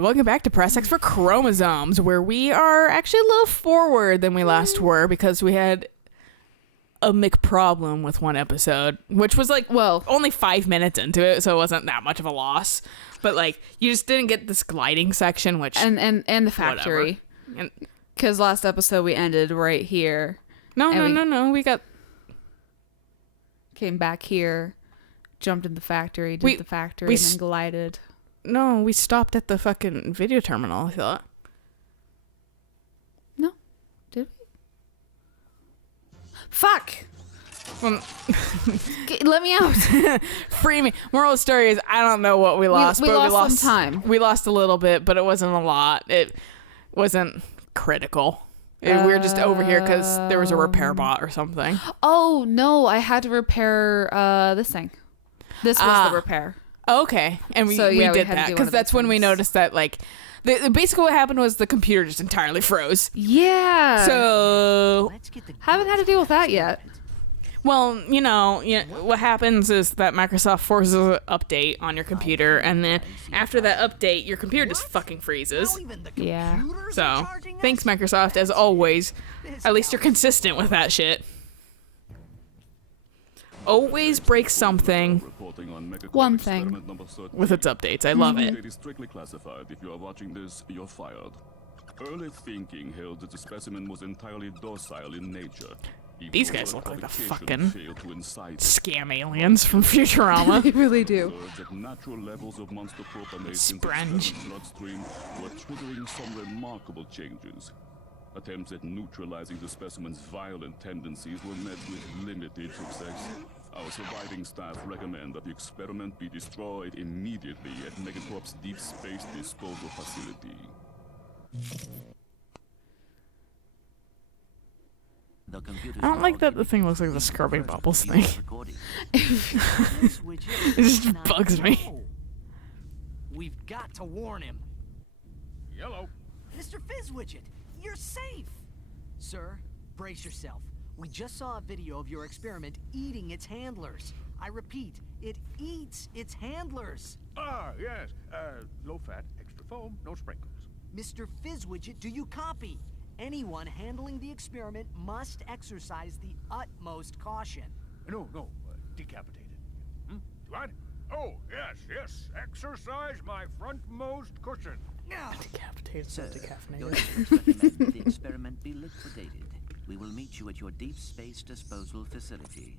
And welcome back to Press X for Chromosomes, where we are actually a little forward than we last were because we had a problem with one episode, which was like, well, only 5 minutes into it, so it wasn't that much of a loss. But like, you just didn't get this gliding section, which and the factory, because last episode we ended right here. No, we came back here, jumped in the factory, did the factory, and then glided. No, we stopped at the fucking video terminal, I thought. No. Did we? Fuck! Well, let me out. Free me. Moral of the story is, I don't know what we lost. We but lost some time. We lost a little bit, but it wasn't a lot. It wasn't critical. We were just over here because there was a repair bot or something. Oh, no. I had to repair this thing. This was the repair. Okay, and we did that because that's when we noticed that like basically what happened was the computer just entirely froze. Yeah. So haven't had to deal with that yet. Well, what happens is that Microsoft forces an update on your computer, and then after that update, your computer just fucking freezes. Yeah. So thanks, Microsoft, as always. At least you're consistent with that shit. Always break something. One thing. With its updates. I love it. It is strictly classified. If you are watching this, you're fired. Early thinking held that the specimen was entirely docile in nature. These guys look like the fucking scam aliens from Futurama. They really do. Natural levels of monster Sprange. Bloodstream were triggering some remarkable changes. Attempts at neutralizing the specimen's violent tendencies were met with limited success. Our surviving staff recommend that the experiment be destroyed immediately at Megacorp's deep space disposal facility. I don't like that the thing looks like the scrubbing bubbles thing. It just bugs me. We've got to warn him. Yellow. Mr. Fizzwidget, you're safe. Sir, brace yourself. We just saw a video of your experiment eating its handlers. I repeat, it eats its handlers. Ah, yes. Low fat, extra foam, no sprinkles. Mr. Fizzwidget, do you copy? Anyone handling the experiment must exercise the utmost caution. No, decapitated. What? Oh, yes. Exercise my frontmost cushion. Decapitated, Sir, decaffeinated. your experts recommend the experiment be liquidated. We will meet you at your deep space disposal facility.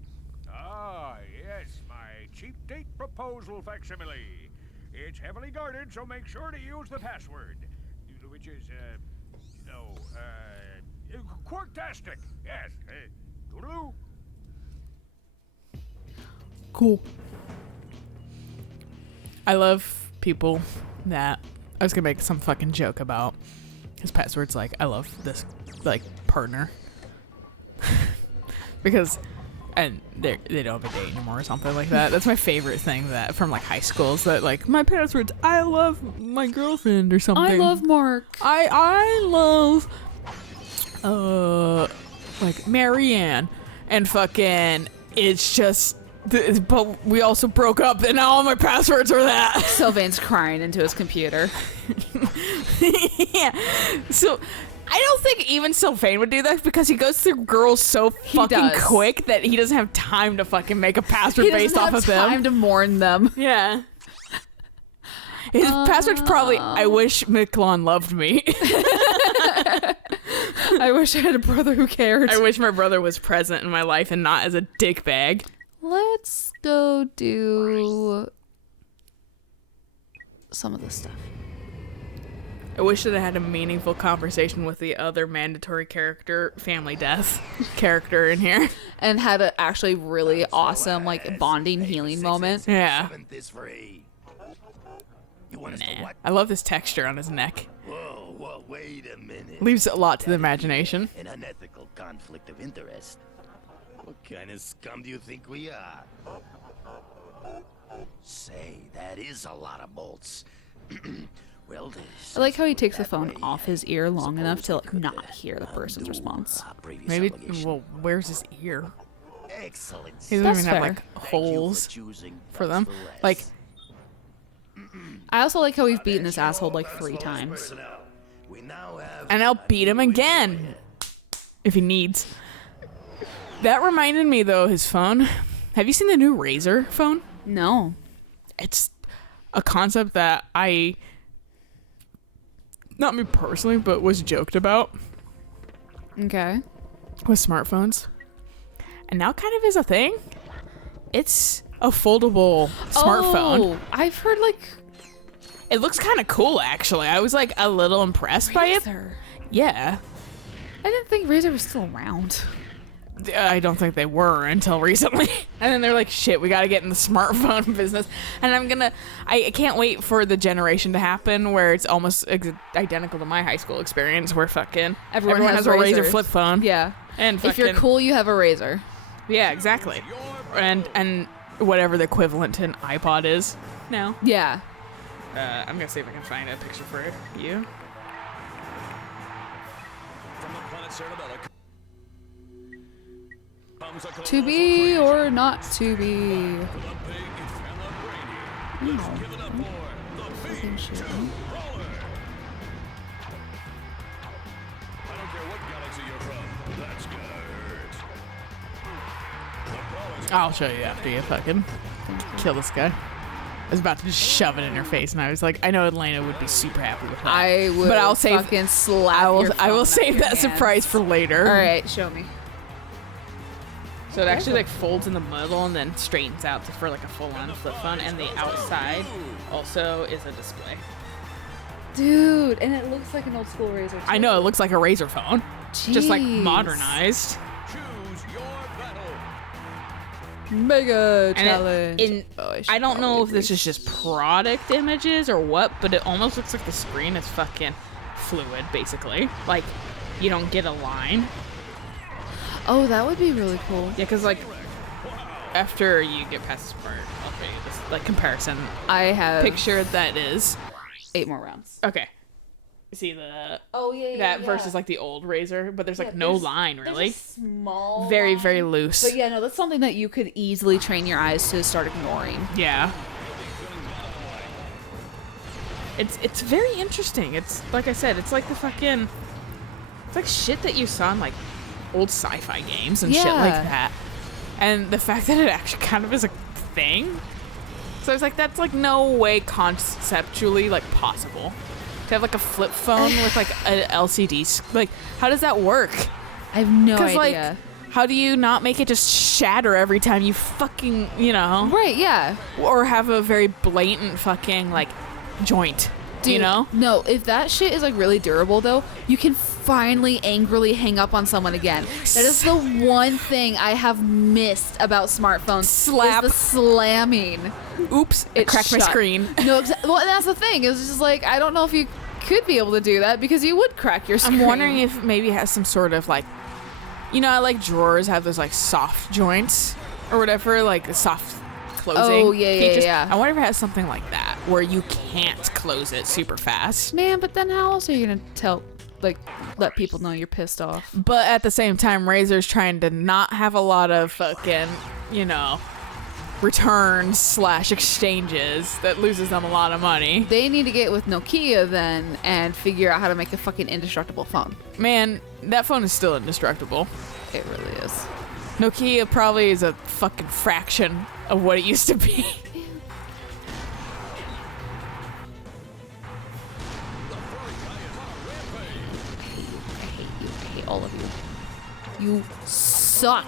Ah, yes, my cheap date proposal facsimile. It's heavily guarded, so make sure to use the password, which is, Quarktastic. Yes. Toodaloo. Cool. I love people that I was gonna make some fucking joke about his password's like, I love this like partner. Because and they don't have a date anymore or something like that. That's my favorite thing that from like high school is that like my password's I love my girlfriend or something. I love Mark. I love like Marianne and fucking it's just but we also broke up and now all my passwords are that. Sylvain's crying into his computer. Yeah. So I don't think even Sylvain would do that because he goes through girls so fucking quick that he doesn't have time to fucking make a password based off of them. He doesn't have time to mourn them. Yeah. His password's probably, I wish Miklon loved me. I wish I had a brother who cared. I wish my brother was present in my life and not as a dick bag. Let's go do some of this stuff. I wish that I had a meaningful conversation with the other mandatory character, Family Death character in here. And had an actually really awesome, like, bonding healing moment. Yeah. Nah. I love this texture on his neck. Whoa, wait a minute. Leaves a lot to the imagination. An unethical conflict of interest. What kind of scum do you think we are? Say, that is a lot of bolts. Well, I like how he takes the phone off his ear long enough to like, not hear the person's response. Maybe, well, where's his ear? Excellent. He doesn't even have like holes for them. Like, I also like how we've beaten this asshole like 3 times. We now have And I'll beat him again if he needs. That reminded me though, his phone. Have you seen the new Razer phone? No. It's a concept that I, not me personally, but was joked about Okay. with smartphones. And now kind of is a thing. It's a foldable smartphone. Oh, I've heard like It looks kind of cool, actually. I was like a little impressed by it. Razer. Yeah. I didn't think Razer was still around. I don't think they were until recently. And then they're like, shit, we got to get in the smartphone business. And I can't wait for the generation to happen where it's almost identical to my high school experience where fucking everyone has a Razer Razers. flip phone. Yeah. And If you're fucking- cool, you have a Razer. Yeah, exactly. And whatever the equivalent to an iPod is now. Yeah. I'm going to see if I can find a picture for you. To be or not to be. I'll show you after you fucking kill this guy. I was about to just shove it in her face, and I was like, I know Alayna would be super happy with that. I would But I'll save- fucking slap I will your phone out save of that your surprise for later. All right, show me. So it actually like folds in the middle and then straightens out for like a full-on flip phone, and the outside also is a display. Dude, and it looks like an old school Razer. Too. I know it looks like a Razer phone, just like Jeez. modernized. Mega And challenge. I don't know if this is just product images or what, but it almost looks like the screen is fucking fluid, basically. Like you don't get a line. Oh, that would be really cool. Yeah, because like after you get past this part, I'll show you this like comparison I have picture that is. 8 more rounds. Okay. See the Oh yeah, that versus like the old Razer, but there's like no line really. Small. Very, very loose. But yeah, no, that's something that you could easily train your eyes to start ignoring. Yeah. It's very interesting. It's like I said, it's like the fucking it's like shit that you saw in like old sci-fi games and shit like Yeah. that. And the fact that it actually kind of is a thing. So I was like, that's like no way conceptually like possible. To have like a flip phone with like an LCD like how does that work? I have no idea. Like how do you not make it just shatter every time you fucking, you know, Right, yeah. or have a very blatant fucking like joint, Dude, you know? No, if that shit is like really durable though, you can finally angrily hang up on someone again. That is the one thing I have missed about smartphones. Slap. Is the slamming. Oops, it cracked my shut. screen. No, well, and that's the thing. It was just like I don't know if you could be able to do that because you would crack your screen. I'm wondering if maybe it has some sort of like, you know, like drawers have those like soft joints or whatever, like soft closing. Oh, yeah, yeah, features. yeah. I wonder if it has something like that where you can't close it super fast. Man, but then how else are you gonna let people know you're pissed off? But at the same time, Razer's trying to not have a lot of fucking, you know, returns / exchanges that loses them a lot of money. They need to get with Nokia then and figure out how to make a fucking indestructible phone. Man, that phone is still indestructible. It really is. Nokia probably is a fucking fraction of what it used to be. I hate you. I hate all of you. You suck.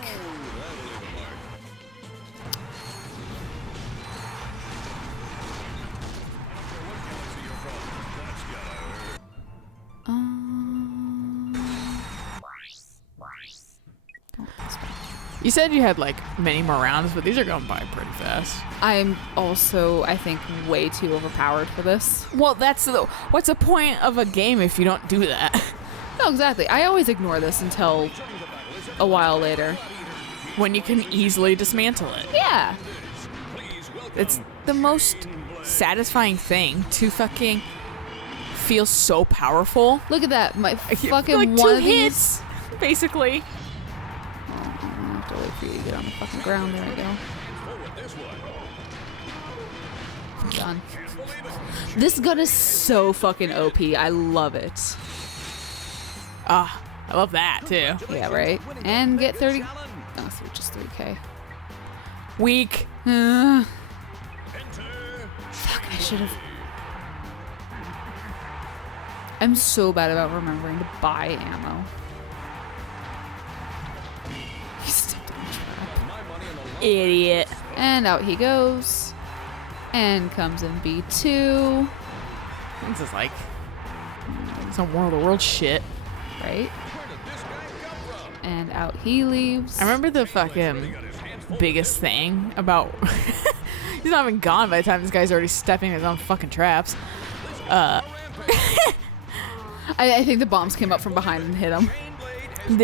You said you had like many more rounds, but these are going by pretty fast. I'm also, I think, way too overpowered for this. Well, what's the point of a game if you don't do that? No, exactly. I always ignore this until a while later. When you can easily dismantle it. Yeah. It's the most satisfying thing to fucking feel so powerful. Look at that. My fucking like one two of these. hits, basically. I'm gonna have to wait for you to get on the fucking ground. There we go. Done. This gun is so fucking OP. I love it. Ah, I love that too. Yeah, right? And get 30... Oh, so just 3K. Weak. Fuck, I should have... I'm so bad about remembering to buy ammo. He stepped on the trap. Idiot. And out he goes. And comes in B2. This is like some War of the World shit. Right? And out he leaves. I remember the fucking biggest thing about... He's not even gone by the time this guy's already stepping in his own fucking traps. I think the bombs came up from behind and hit him. It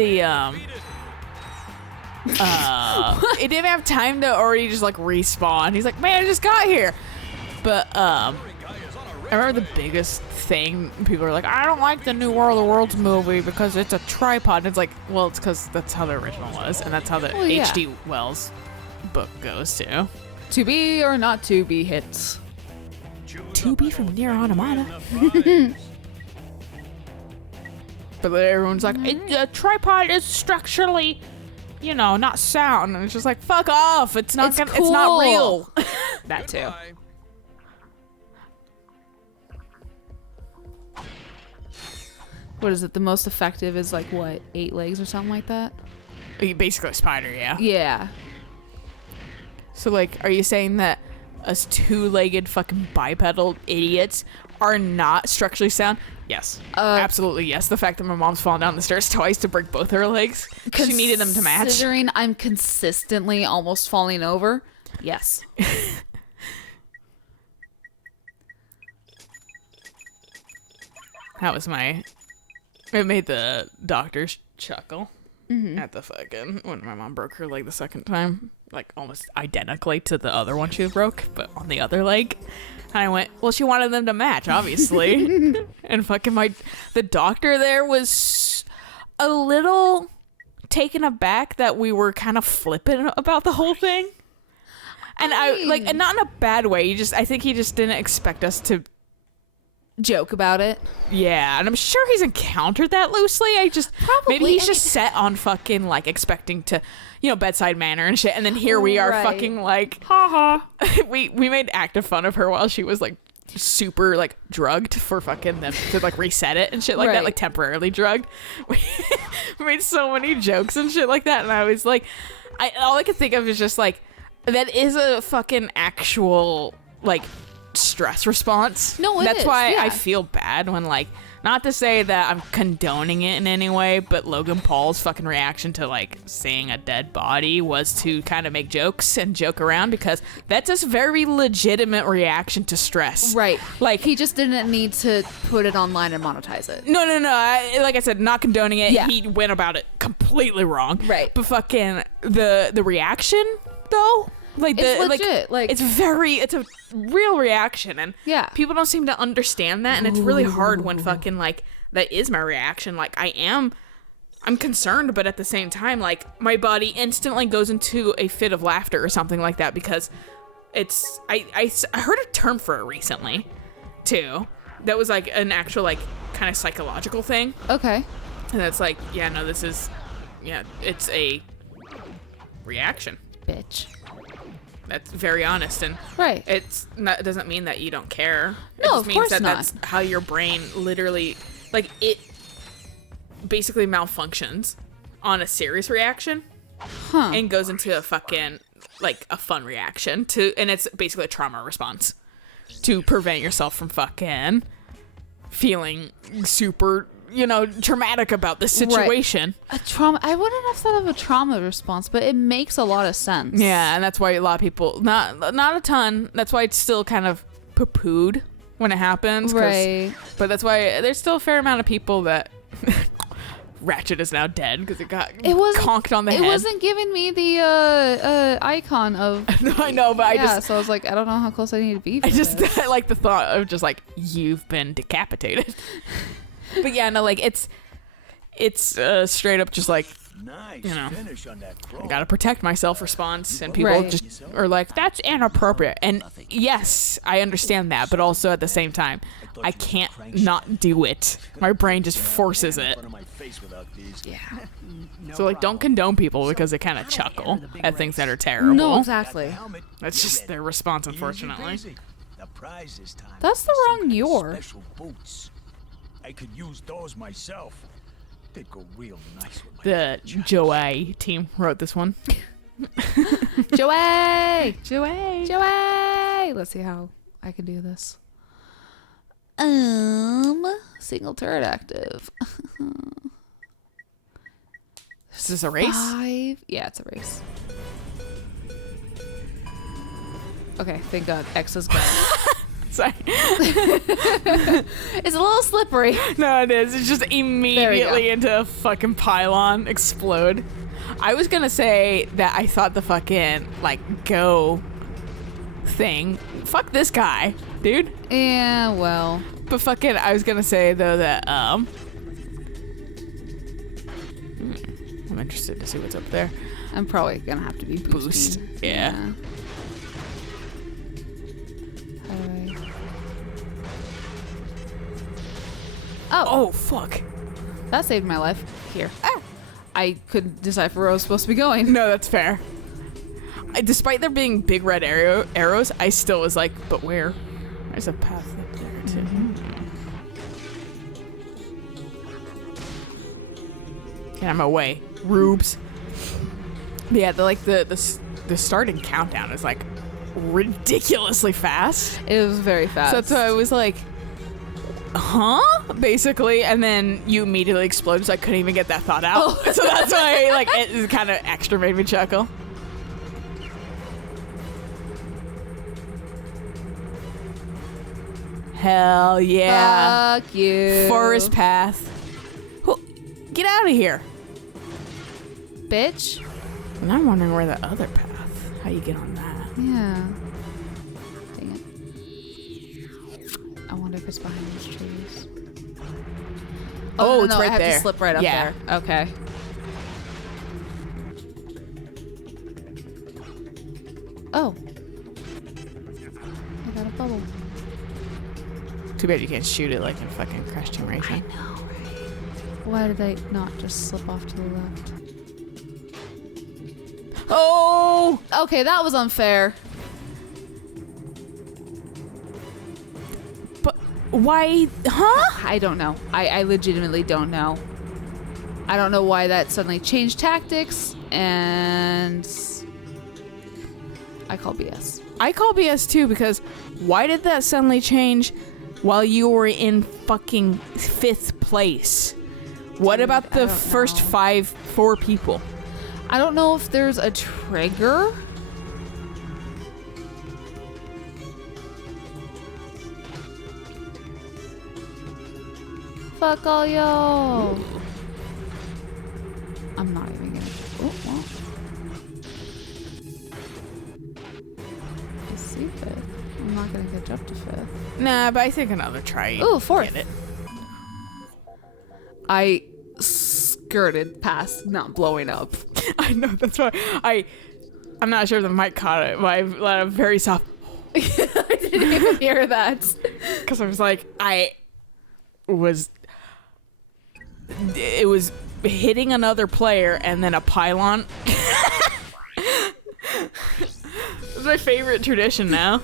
didn't have time to already just like respawn. He's like, man, I just got here. But I remember the biggest thing. People are like, I don't like the new War of the Worlds movie because it's a tripod. And it's like, well, it's because that's how the original was, and that's how the H.G. Wells book goes too. To be or not to be hits. To be from Nier Automata. But everyone's like, a tripod is structurally, you know, not sound. And it's just like, fuck off. It's not It's it's not cool. real. That too. What is it? The most effective is like, what, 8 legs or something like that? Basically a spider, yeah. Yeah. So, like, are you saying that us two-legged fucking bipedal idiots are not structurally sound? Yes. Absolutely, yes. The fact that my mom's fallen down the stairs twice to break both her legs, 'cause she needed them to match. Considering I'm consistently almost falling over, yes. That was my... It made the doctors chuckle at the fucking... When my mom broke her leg the second time. Like, almost identically to the other one she broke, but on the other leg. And I went, well, she wanted them to match, obviously. And fucking the doctor there was a little taken aback that we were kind of flippant about the whole thing. And and not in a bad way. I think he just didn't expect us to Joke about it. Yeah, and I'm sure he's encountered that loosely. Maybe he's just set on fucking like expecting to, you know, bedside manner and shit. And then here we are, Right. fucking like, haha. we made active fun of her while she was like super like drugged for fucking them to like reset it and shit like that, Right. like temporarily drugged. We made so many jokes and shit like that, and I was like, all I could think of is just like, that is a fucking actual like stress response. No, that's is, why yeah. I feel bad when like, not to say that I'm condoning it in any way, but Logan Paul's fucking reaction to like seeing a dead body was to kind of make jokes and joke around, because that's a very legitimate reaction to stress. Right. Like, He just didn't need to put it online and monetize it. no. Like I said, not condoning it. Yeah. He went about it completely wrong. Right. But fucking the reaction though, like It's legit, like- it's a real reaction, and Yeah. people don't seem to understand that, and it's really hard when fucking like that is my reaction. Like I'm concerned, but at the same time, like my body instantly goes into a fit of laughter or something like that, because it's I heard a term for it recently too that was like an actual like kind of psychological thing, Okay. and it's like, yeah, no, this is, yeah, it's a reaction. Bitch. That's very honest, and Right. it doesn't mean that you don't care. It No, just of means course that not. that's how your brain literally, like, it basically malfunctions on a serious reaction and goes into a fucking like a fun reaction and it's basically a trauma response to prevent yourself from fucking feeling super, you know, traumatic about this situation. A trauma. I wouldn't have thought of a trauma response, but it makes a lot of sense. Yeah, and that's why a lot of people, not a ton, that's why it's still kind of poo-pooed when it happens. Right. But that's why there's still a fair amount of people that Ratchet is now dead because it wasn't conked on the head. It wasn't giving me the icon of. No, I know, but So I was like, I don't know how close I need to be. For I just this. I like the thought of just like, you've been decapitated. But yeah, no, like it it's straight up just like, Nice you know, finish on that I crawl. gotta protect myself response, and people Right. just are like, that's inappropriate. And yes, I understand that, but also at the same time, I can't not do it. My brain just forces it. Front of my face without these. Yeah. So like, don't condone people because they kind of chuckle at things that are terrible. No, Got exactly. the helmet. That's just their response, Easy unfortunately. peasy. The prize this time. That's the is some wrong kind of your. Special boots. I could use those myself. They'd go real nice with my The Joey team wrote this one. Joey! Joey. Joey! Let's see how I can do this. Single turret active. Is this a race? 5. Yeah, it's a race. Okay, thank God. X is gone. Sorry. It's a little slippery. No, it is. It's just immediately into a fucking pylon explode. I was gonna say that I thought the fucking like go thing. Fuck this guy, dude. Yeah, well. But fucking, I was gonna say though that I'm interested to see what's up there. I'm probably gonna have to be Boost. boosting. Yeah. How do I... Oh fuck. That saved my life. Here. Ah. I couldn't decipher where I was supposed to be going. No, that's fair. Despite there being big red arrows, I still was like, but where? There's a path up there too. Get I'm away, rubes. But yeah, the starting countdown is like ridiculously fast. It was very fast. So that's why I was like, huh? Basically, and then you immediately exploded, so I couldn't even get that thought out. Oh. So that's why like it kind of extra made me chuckle. Hell yeah. Fuck you. Forest path. Get out of here. Bitch. And I'm wondering where the other path, how you get on that. Yeah. Dang it. I wonder if it's behind these trees. Oh, no, it's no, right I have there. to slip right up Yeah. there. Okay. Oh. I got a bubble. Too bad you can't shoot it like in fucking Crash Team Racing. Why did I not just slip off to the left? Oh! Okay, that was unfair. But why? Huh? I don't know. I legitimately don't know. I don't know why that suddenly changed tactics, and I call BS. I call BS too because why did that suddenly change while you were in fucking 5th place? What Dude, about I the don't first know. 4 people? I don't know if there's a trigger. Fuck all y'all. I'm not even gonna. Oh, well. Let's see 5th. I'm not gonna get up to 5th. Nah, but I think another try. Ooh, 4th. Get it. I skirted past not blowing up. I know, that's why I'm not sure the mic caught it, but I let a very soft I didn't even hear that. because I was like, it was hitting another player and then a pylon. It's my favorite tradition now.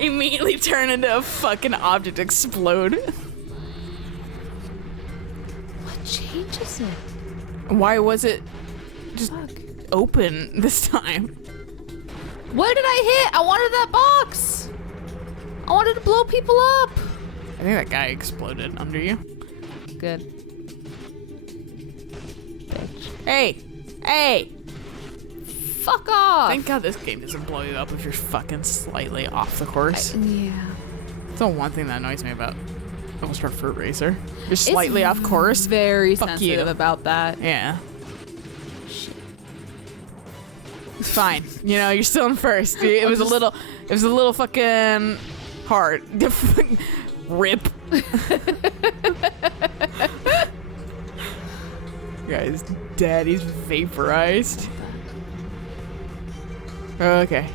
Immediately turn into a fucking object, explode. What changes it? Why was it just Fuck. open this time? What did I hit? I wanted that box. I wanted to blow people up. I think that guy exploded under you. Good. Bitch. Hey! Fuck off. Thank God this game doesn't blow you up if you're fucking slightly off the course. Yeah. That's the one thing that annoys me about All-Star Fruit Racer. You're slightly off course. Very Fuck sensitive you. about that. Yeah. It's fine. You know, you're still in first. It was a little fucking hard. Rip. Guy's dead. He's vaporized. Okay.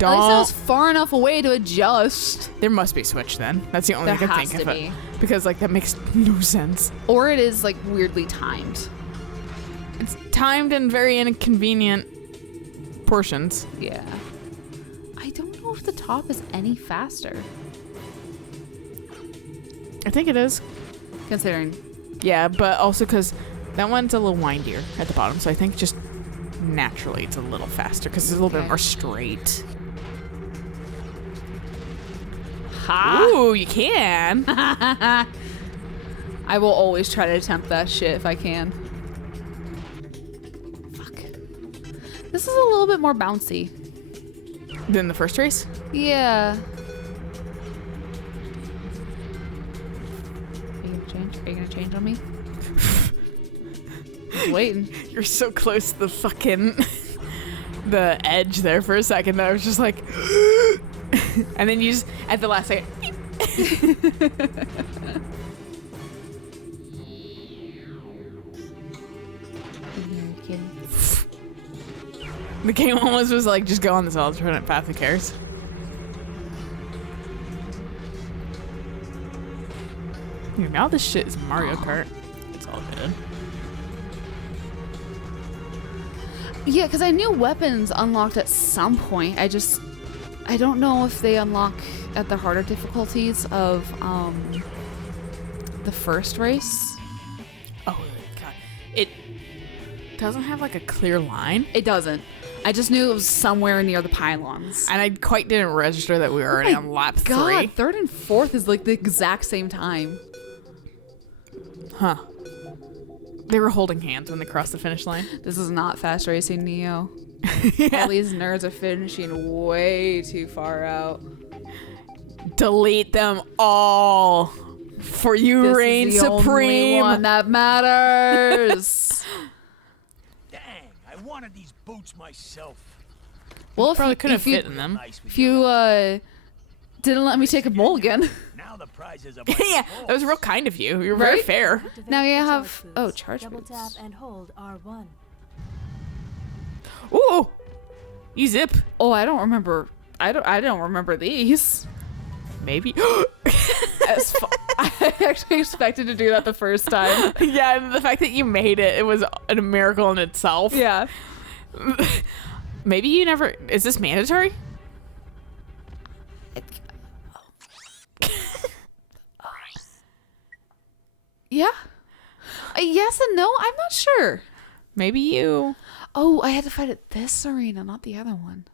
At least I was far enough away to adjust. There must be a switch then. That's the only There thing I can has think to of be. it. Because like that makes no sense. Or it is like weirdly timed. It's timed in very inconvenient portions. Yeah. I don't know if the top is any faster. I think it is. Considering. Yeah, but also because that one's a little windier at the bottom. So I think just naturally it's a little faster because it's a little bit Okay. more straight. Ha! Ooh, you can. I will always try to attempt that shit if I can. Fuck. This is a little bit more bouncy. Than the first race? Yeah. Are you gonna change? Are you gonna change on me? Just waiting. You're so close to the fucking the edge there for a second that I was just like and then you just at the last second the game almost was like just go on this alternate path, who cares? Dude, now this shit is Mario Kart. It's all good. Yeah, because I knew weapons unlocked at some point. I don't know if they unlock at the harder difficulties of the first race. Oh god. It doesn't have like a clear line. It doesn't. I just knew it was somewhere near the pylons. And I quite didn't register that we were already on lap 3. Third and fourth is like the exact same time. Huh. They were holding hands when they crossed the finish line. This is not fast racing, Neo. All these nerds are finishing way too far out. Delete them all. For you This reign is the only supreme. one that matters. Dang, I wanted these boots myself. Well, if Probably you, couldn't if you, fit in them. Nice with if you didn't let me take a mulligan. Now the prizes are Yeah, that was real kind of you. You were very Right? fair. Now you have charge Double boots. tap and hold R1. Ooh. You zip. Oh, I don't remember. I don't remember these. Maybe. I actually expected to do that the first time. Yeah, and the fact that you made it, it was a miracle in itself. Yeah. Maybe you never. Is this mandatory? Yeah. Yes and no. I'm not sure. Maybe you. Oh, I had to fight at this arena, not the other one.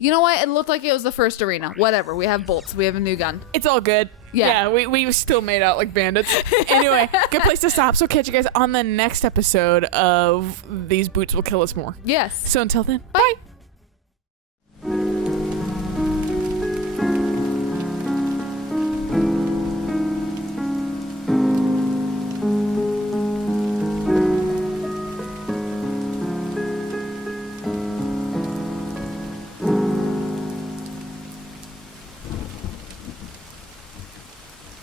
You know what? It looked like it was the first arena. Whatever. We have bolts. We have a new gun. It's all good. Yeah. We still made out like bandits. Anyway, good place to stop. So catch you guys on the next episode of These Boots Will Kill Us More. Yes. So until then, bye.